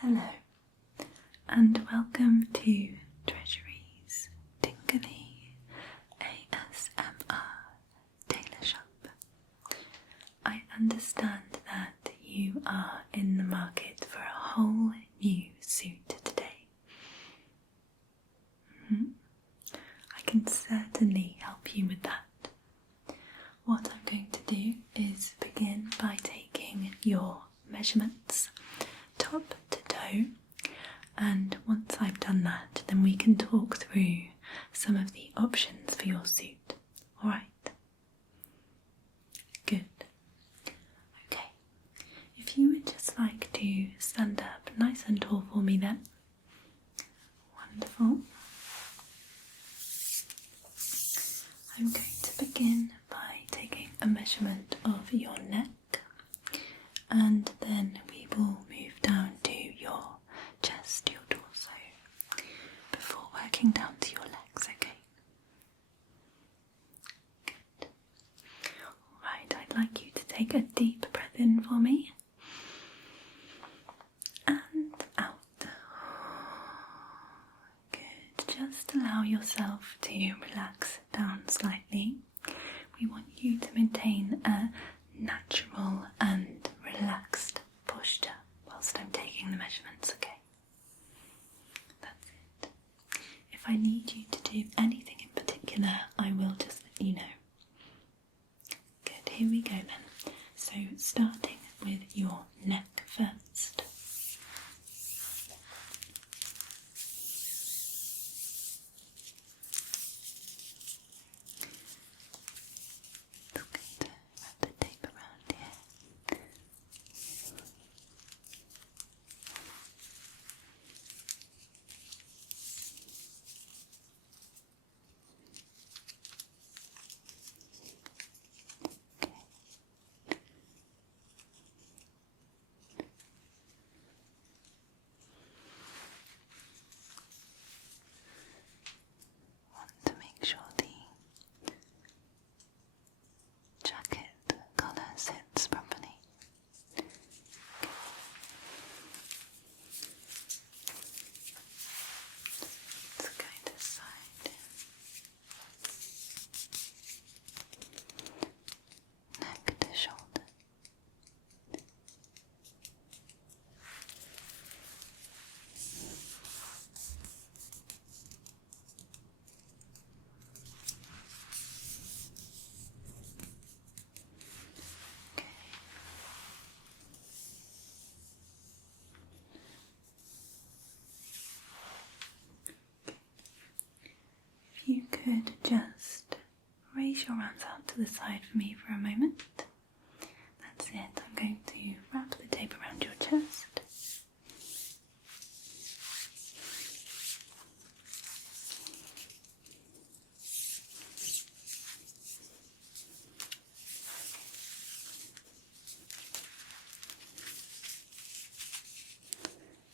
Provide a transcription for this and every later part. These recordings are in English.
Hello, and welcome to Treasury's Tingly ASMR Tailor Shop. I understand that you are in the market for a whole new suit today. I can certainly help you with that. What I'm going to do is begin by taking your measurements top to toe, and once I've done that, then we can talk through some of the options for your suit. Alright? Good. Okay. If you would just like to stand up nice and tall for me then. Wonderful. I'm going to begin by taking a measurement of your neck, and then we will move down to your chest, your torso, before working down to your legs, okay? Good. Alright, I'd like you to take a deep breath in for me. And out. Good. Just allow yourself to relax down slightly. We want you to maintain a natural and relaxed posture whilst I'm taking the measurements, okay? That's it. If I need you to do anything in particular, I will just let you know. Good, here we go then. So starting with your neck first. You could just raise your arms out to the side for me for a moment. That's it. I'm going to wrap the tape around your chest.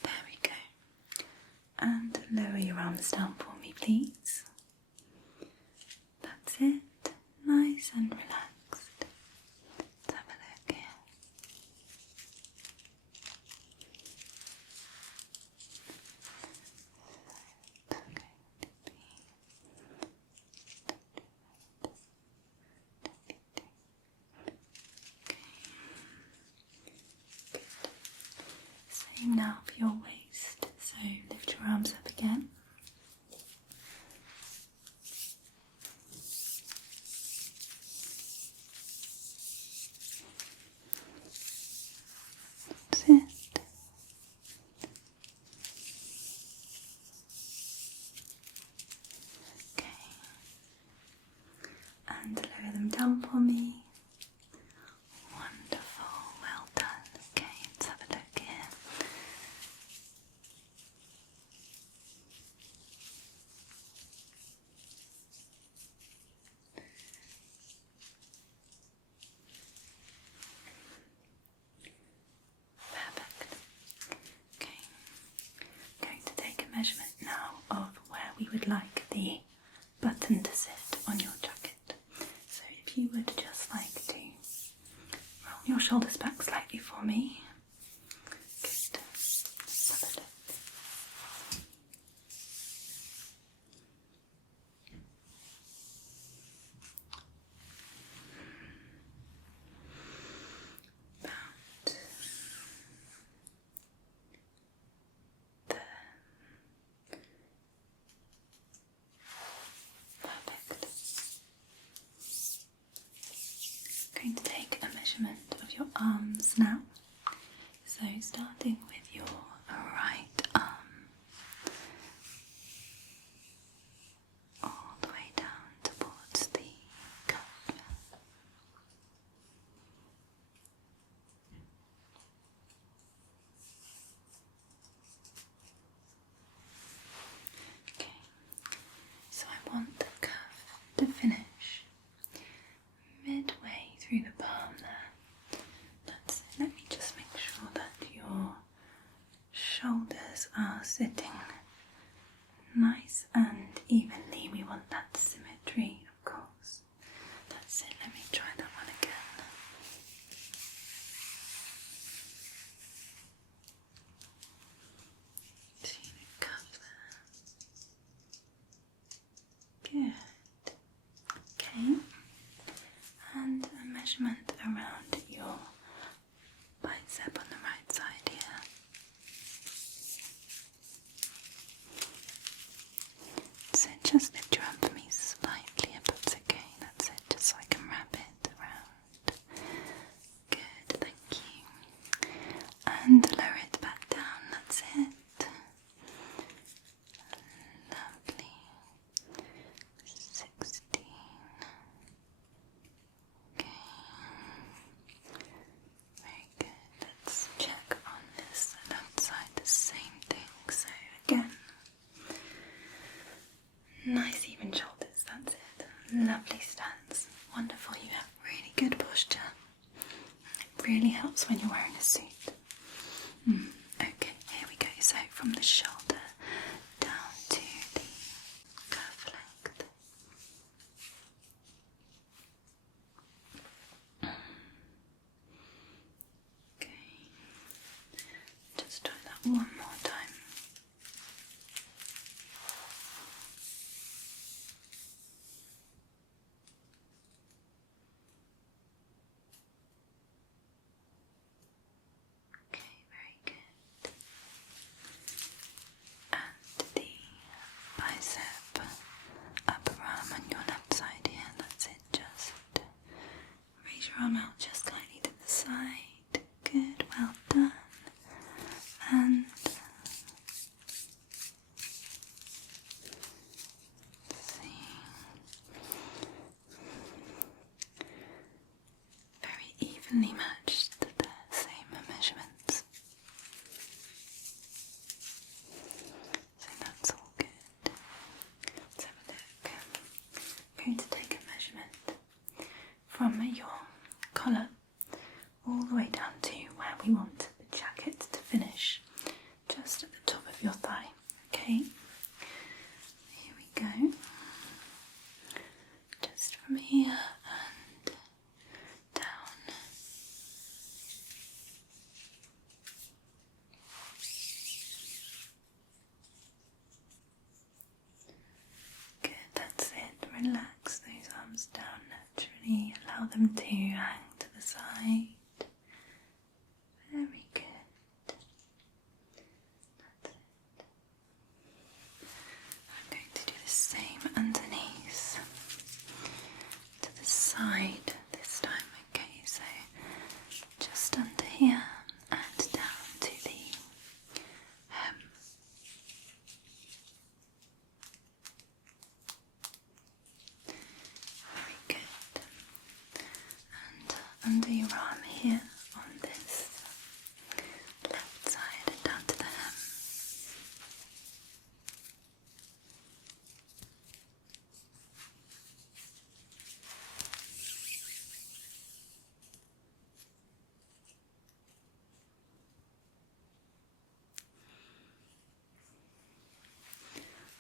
There we go. And lower your arms down for me, please. That's it, nice and relaxed. Let's have a look here. It's going to be Good. Same now for your waist, so lift your arms up again. And lower them down for me. Wonderful, well done. Okay, let's have a look here. Perfect. Okay, I'm going to take a measurement now of where we would like the button to sit on your jacket. So if you would just like to roll your shoulders back slightly for me. Good. Let's have going to take a measurement of your arms now. So starting with your right arm, all the way down towards the cuff. Okay, so I want the cuff to finish midway through the palm there. That's it. Let me just make sure that your shoulders are sitting nice and evenly. We want that symmetry, of course. That's it. Let me try that one again. See the cuff there. Good. Okay. And a measurement around your bicep on the right side here. So just lift your arm for me slightly if that's okay. That's it, just so I can wrap it around. Good, thank you. And lower it back down, that's it. Lovely. 16. Okay. Very good. Let's check on this left side, the same thing. So again, nice even shoulders, that's it. Lovely stance. Wonderful, you have really good posture. It really helps when you're wearing a suit. Okay, here we go. So from the shoulder down to the cuff length. Okay, just try that one more time. Okay, very good. And the bicep, upper arm on your left side here, that's it, just raise your arm out just slightly to the side. Good, well done. And see, very evenly matched the same measurements. So that's all good. Let's have a look. I'm going to take a measurement from your collar all the way down to where we want the jacket to finish, just at the top of your thigh. Okay, here we go. Just from here and down. Good, that's it. Relax those arms down naturally. Allow them to hang to the side. Very good. That's it. I'm going to do the same underneath to the side this time. Okay, so just under here and down to the hem. Very good. And under your arm here on this left side and down to the hem.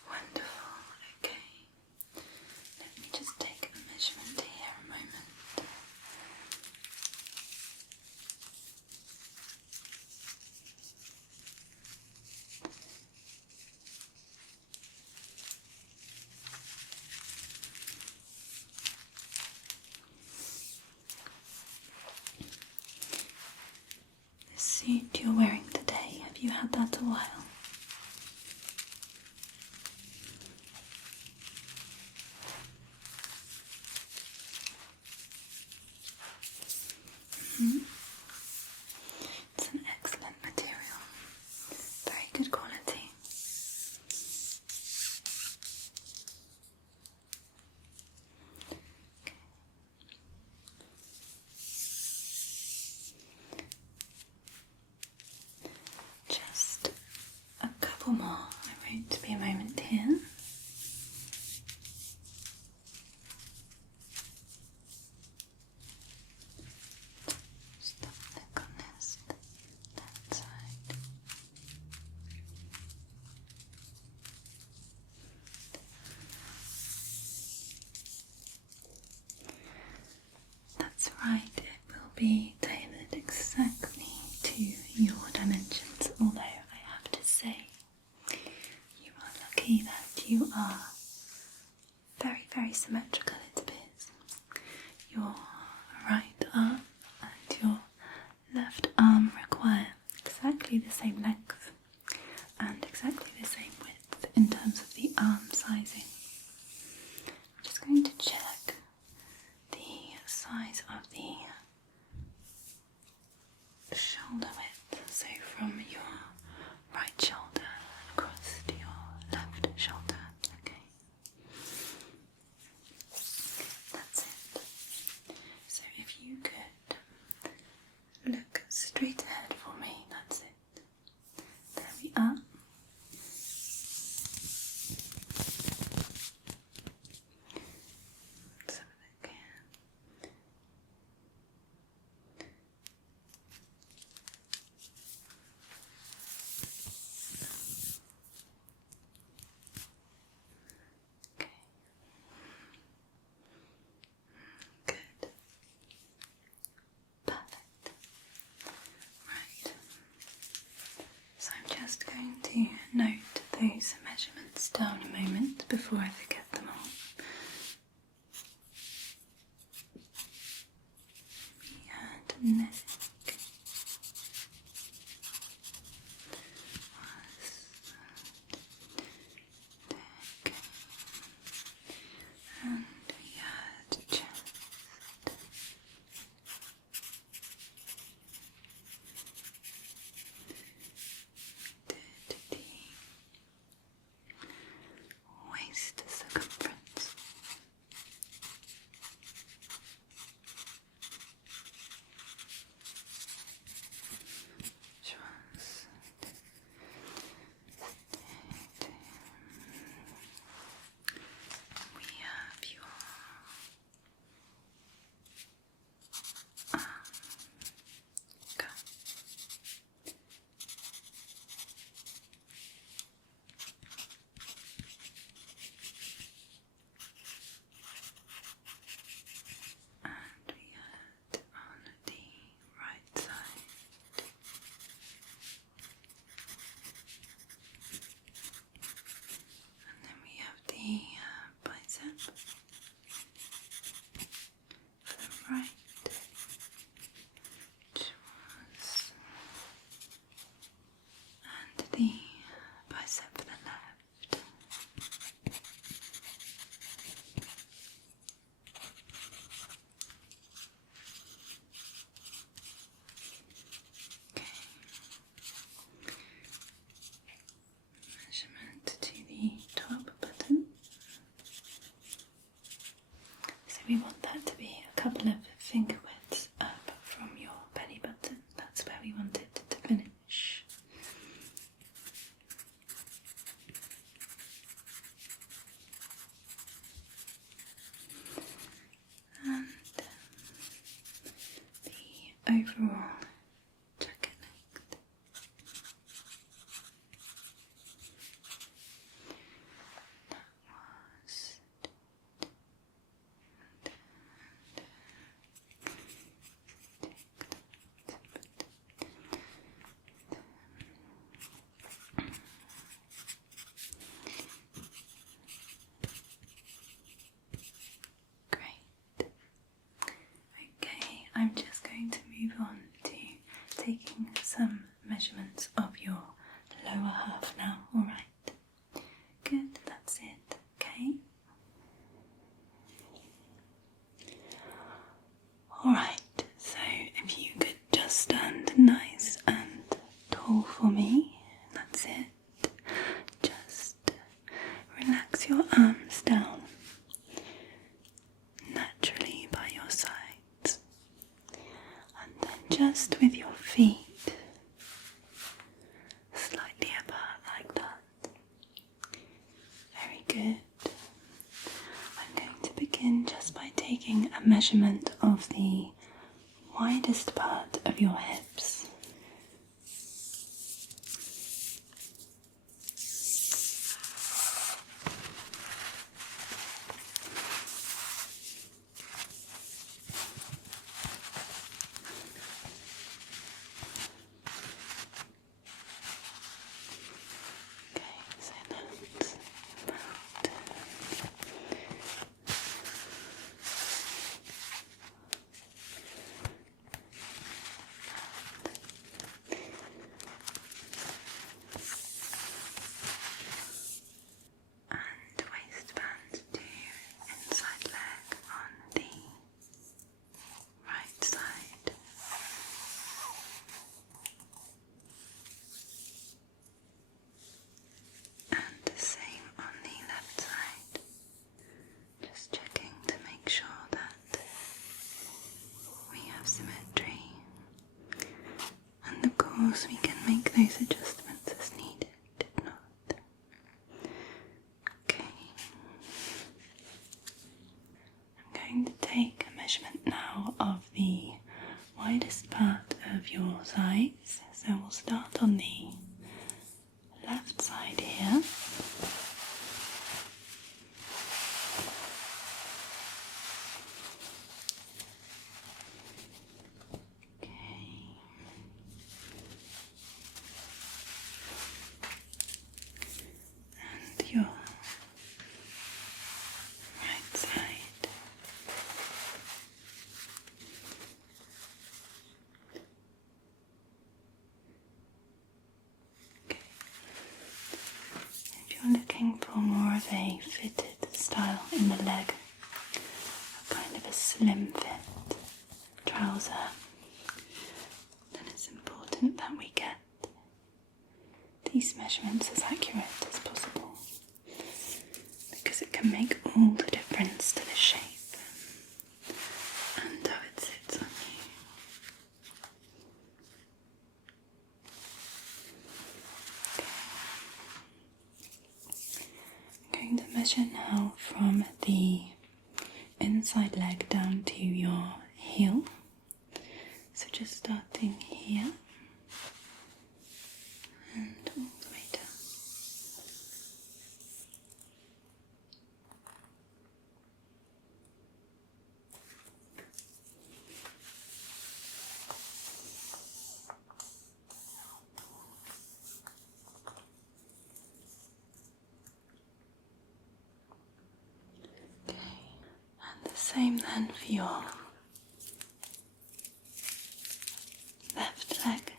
Wonderful, okay. Let me just take a measurement here a moment. The suit you're wearing today, have you had that a while? It's an excellent material, very good quality. Just a couple more. I won't be a moment here. Just have a look on this, that side. That's right, it will be tailored exactly to your dimensions, although I have to say, you are lucky that you are very, very symmetrical, it appears. Your right arm and your left arm require exactly the same length and exactly the same width in terms of the arm sizing. I'm just going to check the size of the shoulder width, so from your right shoulder across to your left shoulder. Okay, that's it. So if you could look straight ahead for me, that's it. There we are. Let's have a look here. Okay. Good. Perfect. Right. So I'm just going to note those measurements down a moment before I forget them all. We had neck. And we had chest. Did the waist circumference. Which was we have your go. And we had on the right side and then we have the bicep for the right, which was, and the bicep for the left. Okay. Measurement to the top button. So we want that to be a couple of finger widths up from your belly button. That's where we want it to finish. And the overall jacket length. That was great. Okay, I'm just going to move on to taking some measurements of your lower half now, alright? Good, that's it, okay? Alright, so if you just with your feet slightly apart like that. Very good. I'm going to begin just by taking a measurement of the widest part of your hips. We can make those adjustments as needed, if not. Okay. I'm going to take a measurement now of the widest part of your thighs. So we'll start on the left side here. Your right side. Okay. If you're looking for more of a fitted style in the leg, a kind of a slim fit trouser, then it's important that we get these measurements as accurate as possible, because it can make all the difference to the shape and how it sits on you. Okay. I'm going to measure now from the inside leg down to your heel. So just starting here and all the way down. Okay, and the same then for your left leg.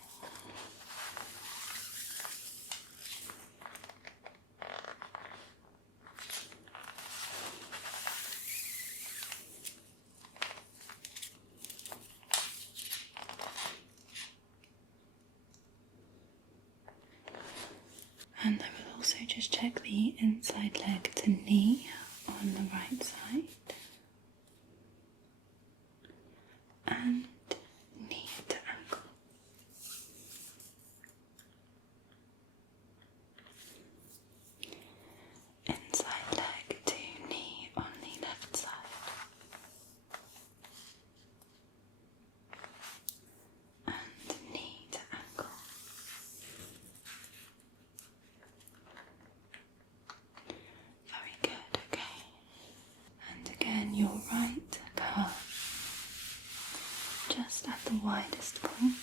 And I will also just check the inside leg to knee on the right side. And knee to ankle. Inside leg to knee on the left side. And knee to ankle. Very good, okay. And again, your right calf, just at the widest point.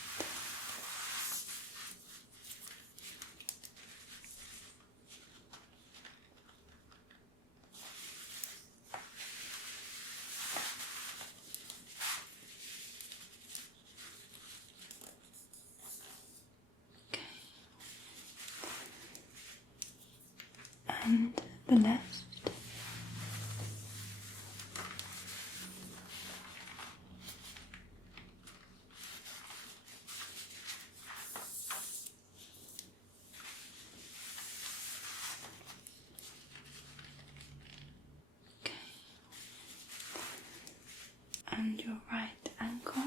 Okay. And the left. And your right ankle.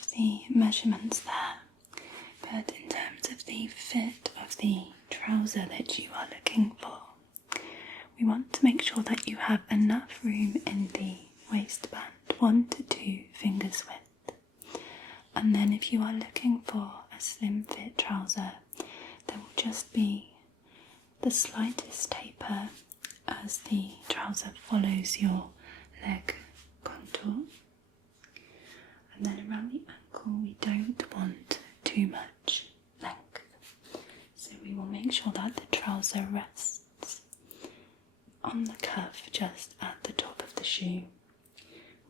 have the measurements there, but in terms of the fit of the trouser that you are looking for, we want to make sure that you have enough room in the waistband, 1 to 2 fingers width. And then if you are looking for a slim fit trouser, there will just be the slightest taper as the trouser follows your leg contour. And then around the ankle we don't want too much length, so we will make sure that the trouser rests on the cuff just at the top of the shoe.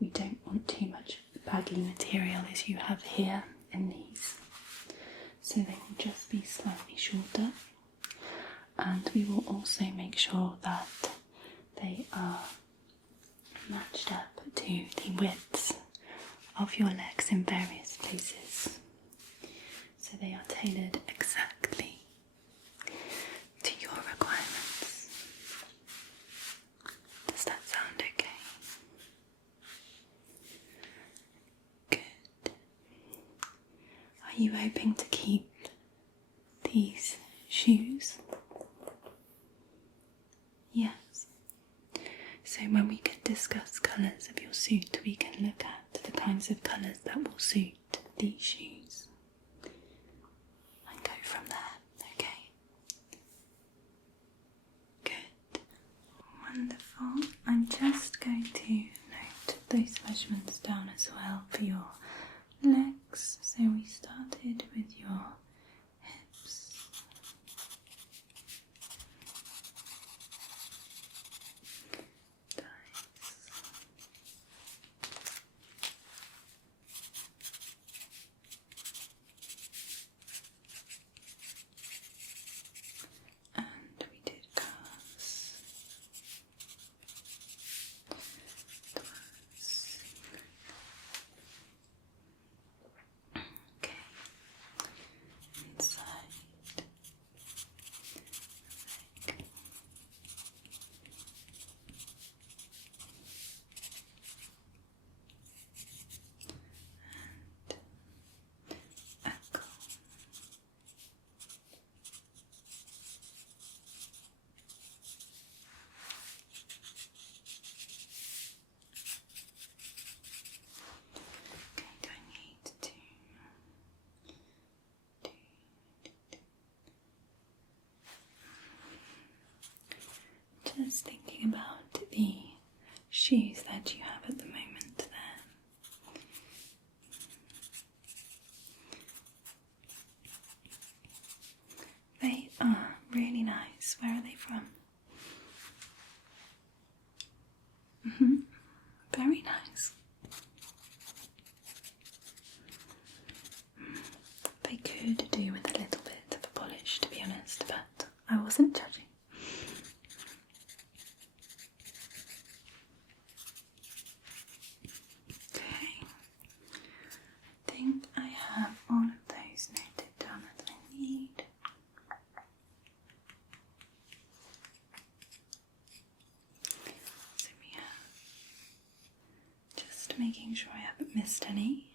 We don't want too much baggy material as you have here in these, so they will just be slightly shorter. And we will also make sure that they are matched up to the widths of your legs in various places, so they are tailored exactly to your requirements. Does that sound okay? Good. Are you hoping to keep these shoes? Yes. So when we can discuss colours of your suit, we can look at the kinds of colours that will suit these shoes and go from there, okay? Good. Wonderful. I'm just going to note those measurements down as well for your legs. So we started with your hips. Just thinking about the shoes that you have at the moment there. They are really nice. Where are they from? Very nice. They could do with a little bit of a polish, to be honest, but I wasn't judging. Okay, I think I have all of those noted down that I need. So we have just making sure I haven't missed any.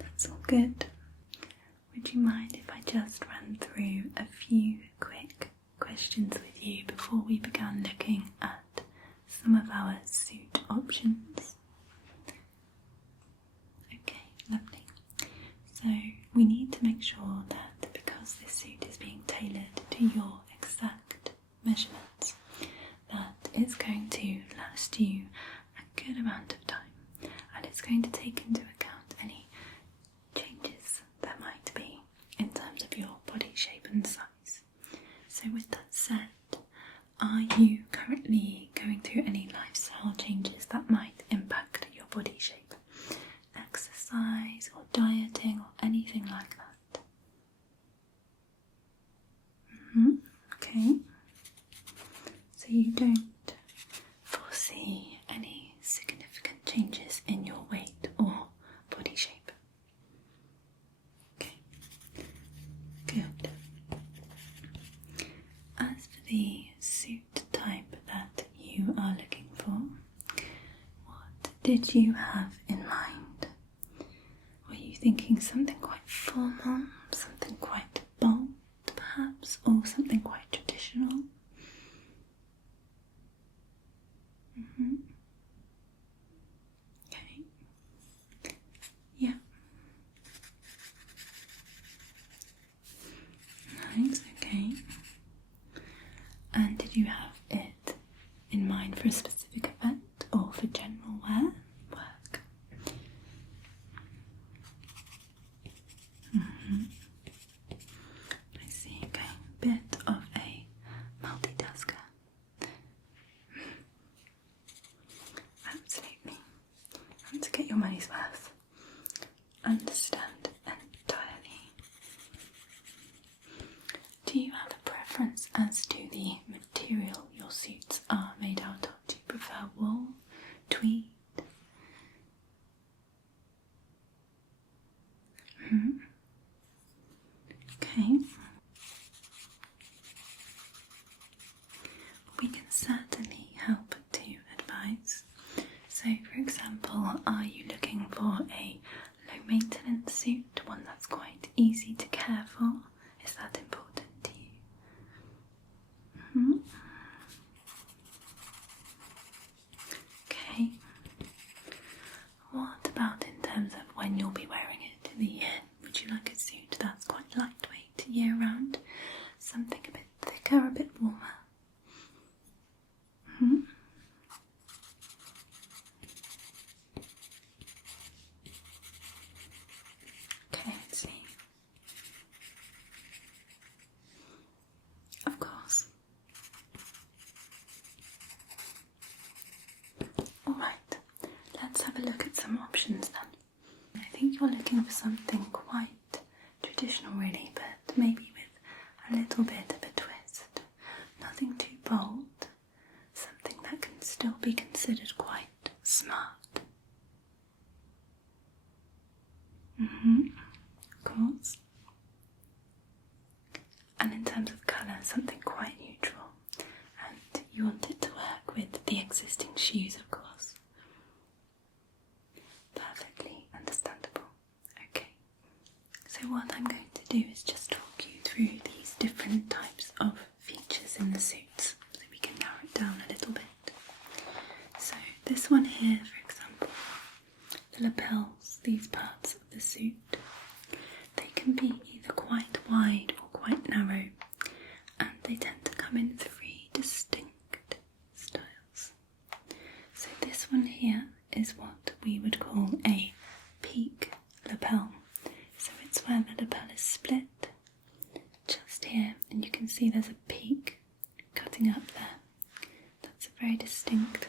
That's all good. Would you mind if I just ran through a few quick questions with you before we began looking at some of our suit options? Okay, lovely. So we need to make sure that because this suit is being tailored to your exact measurements, that it's going to last you a good amount of time, and it's going to take into account any changes there might be in terms of your body shape and size. So with that said, are you currently going through any lifestyle changes that might impact your body shape? Exercise or dieting or anything like that? Okay. So you don't foresee any significant changes in your weight or body shape? did you have in mind? Were you thinking something quite formal, something quite bold perhaps, or something quite traditional? Okay. Yeah. Nice, okay. And did you have it in mind for a specific event or for general wear? Work? I see, okay. Bit of a multitasker. Absolutely. And to get your money's worth. Understand entirely. Do you have a preference as to the material your suits are made out of? Do you prefer wool, tweed? Okay. We can certainly help to advise. So, for example, are you looking for a low maintenance suit, one that's quite easy to care for? Is that important to you? Okay. What about in terms of when you'll be wearing it in the year? Would you like a suit that's quite lightweight year round? Something a bit thicker, a bit warmer? Okay, let's see. Of course. Alright, let's have a look at some options then. I think you're looking for something quite traditional really, but maybe with a little bit of a twist. Nothing too bold, something that can still be considered quite smart. Of course. And in terms of colour, something quite neutral. And you want it to work with the existing shoes, of course. Perfectly understandable. Okay. So what I'm going to do is just talk you through these different types of features in the suits so we can narrow it down a little bit. So this one here, for example, the lapels, these parts of the suit, they can be either quite wide or quite narrow, and they tend to come in three distinct styles. So this one here is what we would call a peak lapel. So it's where the lapel is split just here, and you can see there's a peak cutting up there. That's a very distinct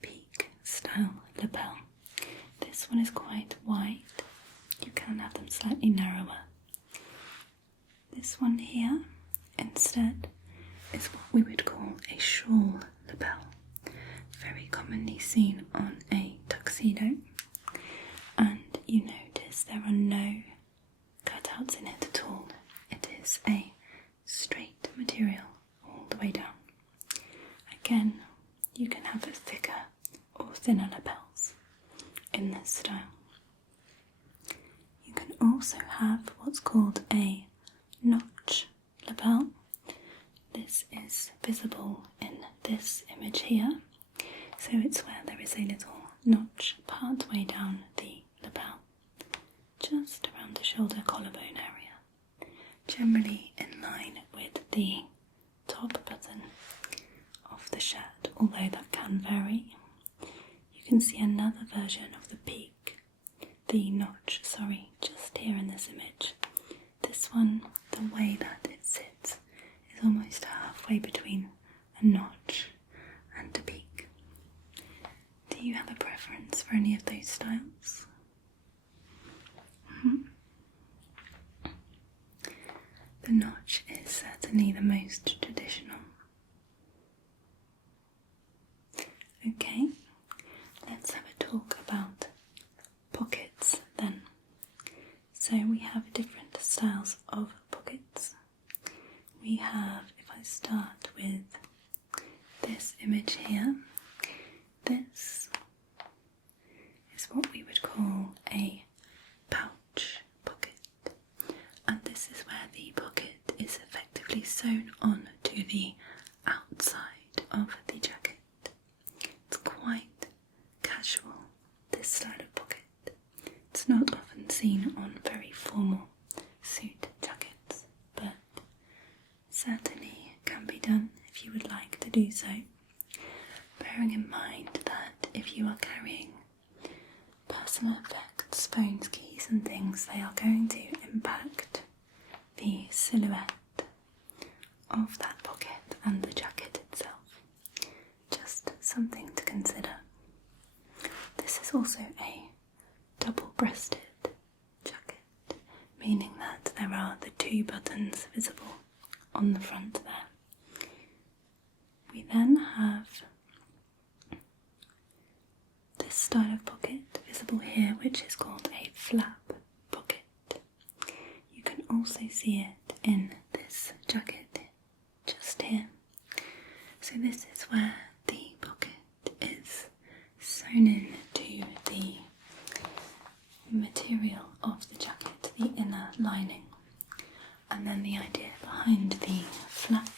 peak style lapel. This one is quite wide. You can have them slightly narrower. This one here, instead, is what we would call a shawl lapel. Very commonly seen on a tuxedo. And you notice there are no cutouts in it at all. It is a straight material all the way down. Again, you can have thicker or thinner lapels in this style. You can also have what's called a notch lapel. This is visible in this image here. So it's where there is a little notch part way down the lapel, just around the shoulder collarbone area, generally in line with the top button of the shirt, although that can vary. You can see another version of the peak, the notch, just here in this image. This one, the way that it sits, is almost halfway between a notch and a peak. Do you have a preference for any of those styles? The notch is certainly the most traditional. Okay, let's have a talk about pockets then. So we have different styles of pockets. We have, if I start with this image here, this a pouch pocket, and this is where the pocket is effectively sewn on to the outside of the jacket. It's quite casual, this style of pocket. It's not often seen on very formal suit jackets, but certainly can be done if you would like to do so, bearing in mind that if you are carrying personal effects, phones, keys and things, they are going to impact the silhouette of that pocket and the jacket itself. Just something to consider. This is also a double-breasted jacket, meaning that there are the 2 buttons visible on the front there. We then have this style of pocket visible here, which is called a flap pocket. You can also see it in this jacket just here. So this is where the pocket is sewn in to the material of the jacket, the inner lining. And then the idea behind the flap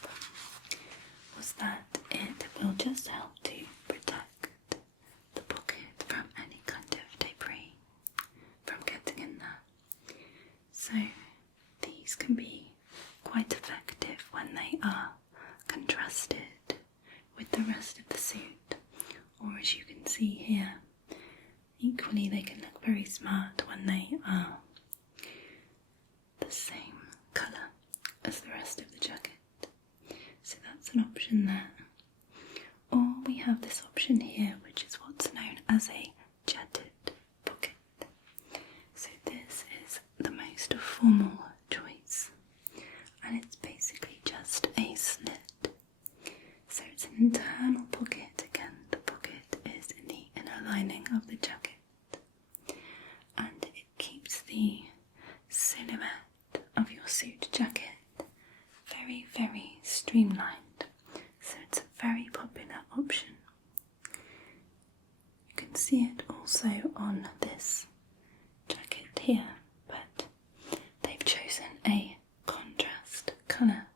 was that it will just help to protect the pocket from any kind of debris from getting in there. So these can be quite effective when they are contrasted with the rest of the suit, or as you can see here, equally they can look very smart when they are the same colour as the rest of the jacket. So that's an option there. Or we have this option here, which is what's known as a jetted pocket. So this is the most formal choice, and it's basically just a slit. So it's an internal pocket. Again, the pocket is in the inner lining of the jacket, and it keeps the silhouette of your suit jacket very, very streamlined. So it's a very popular option. You can see it also on this jacket here, but they've chosen a contrast colour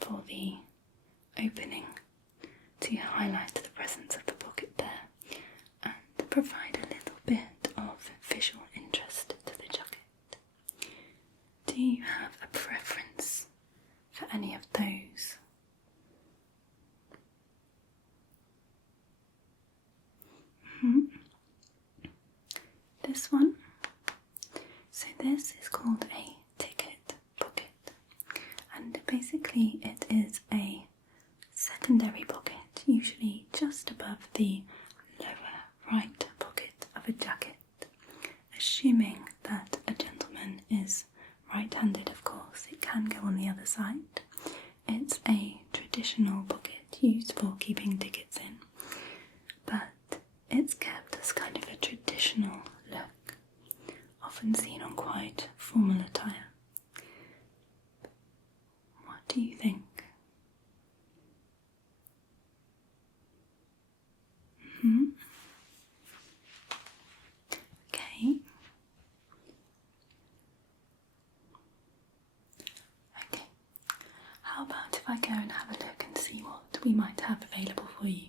for the opening to highlight the presence of the pocket there and provide a little bit of visual interest to the jacket. Do you have a preference for any of those? This one. So this is called a ticket pocket, and basically it is a secondary pocket, usually just above the lower right pocket of a jacket, assuming that a gentleman is right-handed. Of course, it can go on the other side. It's a traditional pocket used for keeping tickets in, but it's kept as kind of a traditional look, often seen on quite formal attire. What do you think? Okay. Okay. How about if I go and have a look and see what we might have available for you?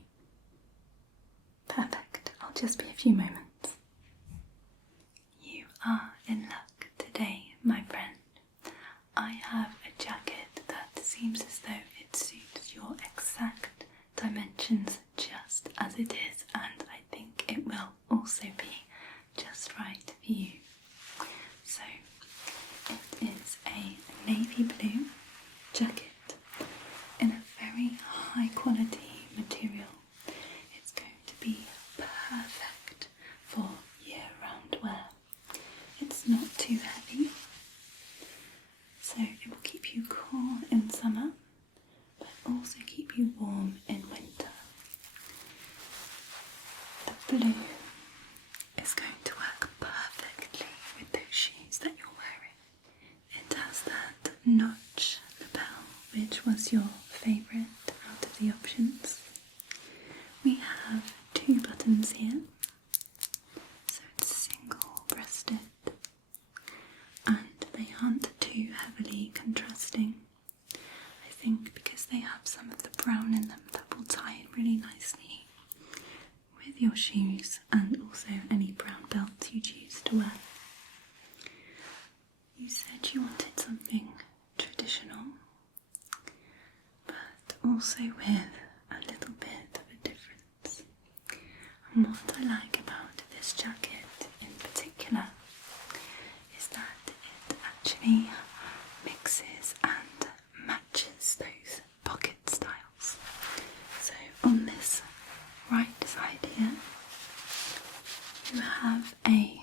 Perfect. I'll just be a few moments. You are in luck today, my friend. I have a jacket that seems as though it suits your exact dimensions just as it is, and I think it will also be just right for you. So it is a navy blue jacket in a very high quality material. It's going to be perfect for year-round wear. It's not too heavy, so it will keep you cool in summer, but also keep you warm in winter. The blue is going to work perfectly with those shoes that you're wearing. It has that notch lapel, which was your favourite out of the options. We have 2 buttons here, so it's single breasted brown in them that will tie in really nicely with your shoes and also any brown belts you choose to wear. You said you wanted something traditional, but also with a little bit of a difference. And what I like about this jacket in particular is that it actually mixes and matches those pocket styles. So on this right side here, you have a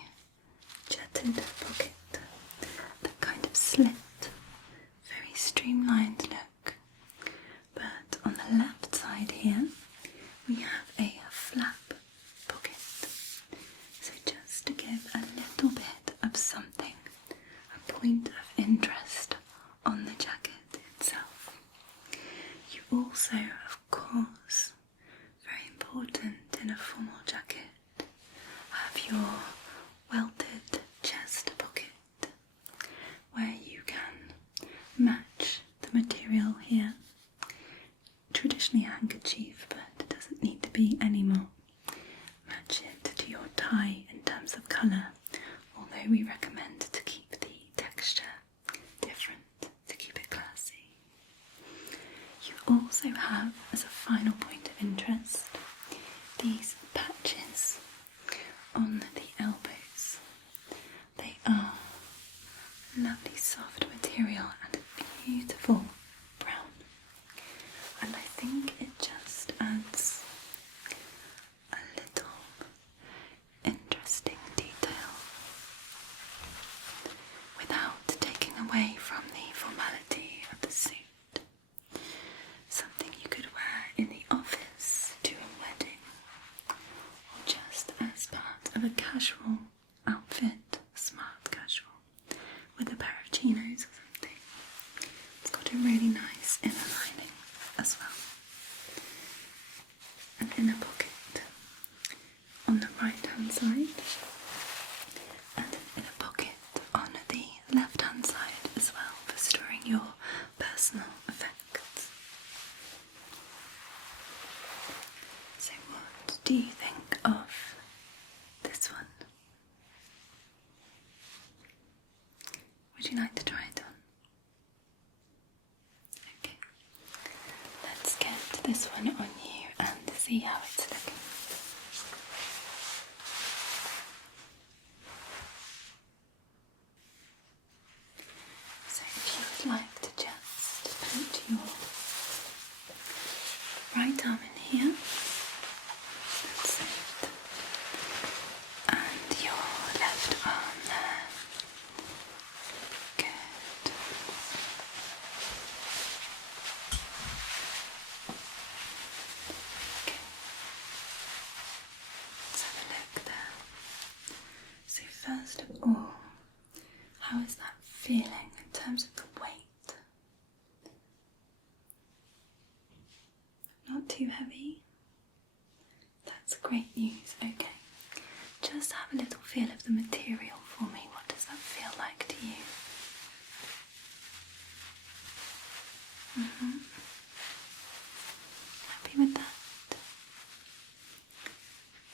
jetted pocket, that kind of slit, very streamlined look. But on the left side here, we have a flap pocket. So just to give a little bit of something, a point of interest on the jacket itself. You also, of course, very important in a formal jacket, have your welted chest pocket, where you can match the material here. Traditionally a handkerchief, but it doesn't need to be anymore. Match it to your tie in terms of colour, although we recommend to keep the texture different to keep it classy. You also have, as a final point of interest, these patches on the elbows. They are lovely soft material and a beautiful brown, and I think it just adds a little interesting detail without taking away from the formality of the suit. Something you could wear in the office to a wedding, or just as part of a casual outfit, a smart casual, with a pair of chinos or something. It's got a really nice inner lining as well. An inner pocket on the right hand side, and an inner pocket on the left hand side as well for storing your personal effects. So what do you think of this one? Would you like to try it on? Okay, let's get this one on you and see how it's looking. So if you would like to just put your right arm in here, that's it, and your left arm there. Good. Okay. Let's have a look there. So first of all, how is that feeling in terms of the weight? Not too heavy? That's great news. Okay. Just have a little feel of the material for me. What does that feel like to you? Happy with that?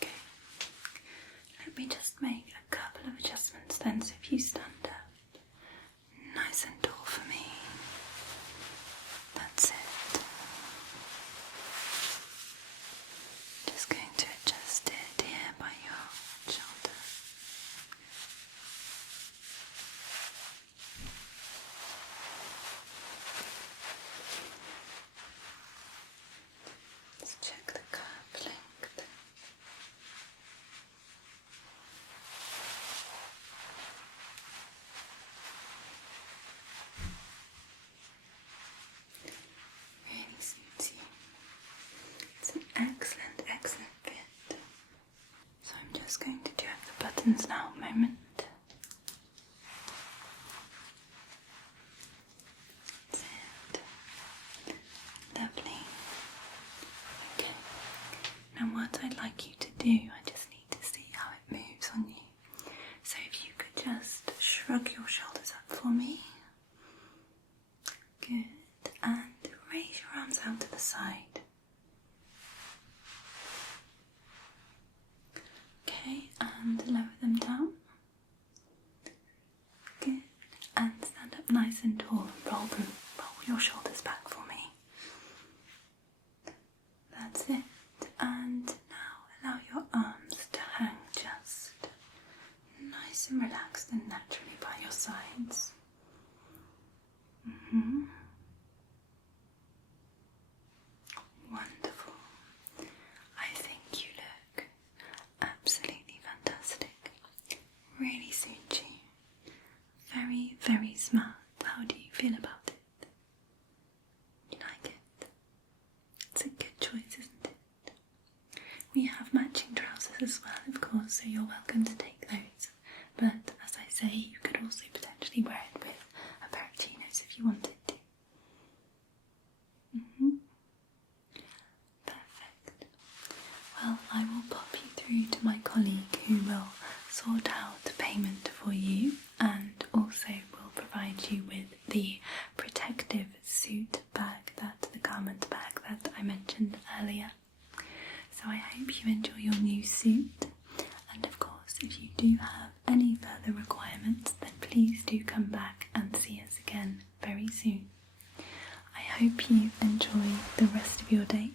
Okay. Let me just make a couple of adjustments then, so if you stand up nice and tall for me. That's it. Just going to adjust it here by your shoulder. Let's check the curve length. Really suits you. It's an excellent, excellent fit. So I'm just going to check the buttons now, a moment. That's it. Lovely. Okay. Now what I'd like you to do, I just need to see how it moves on you. So if you could just shrug your shoulders up for me. Good. And raise your arms out to the side. Okay, and lower them down. Good. And stand up nice and tall and roll your shoulders back for me. That's it. And now allow your arms to hang just nice and relaxed and naturally by your sides. Wonderful. I think you look absolutely fantastic. Really suits you. Very, very smart. How do you feel about it? You like it? It's a good choice, isn't it? We have matching trousers as well, of course, so you're welcome to take those. But as I say, you could also potentially wear it with a pair of chinos if you wanted to. Perfect. Well, I will pop you through to my colleague who will sort out payment for you and also will provide you with the protective suit bag, the garment bag that I mentioned earlier. So I hope you enjoy your new suit, and of course if you do have any further requirements then please do come back and see us again very soon. I hope you enjoy the rest of your day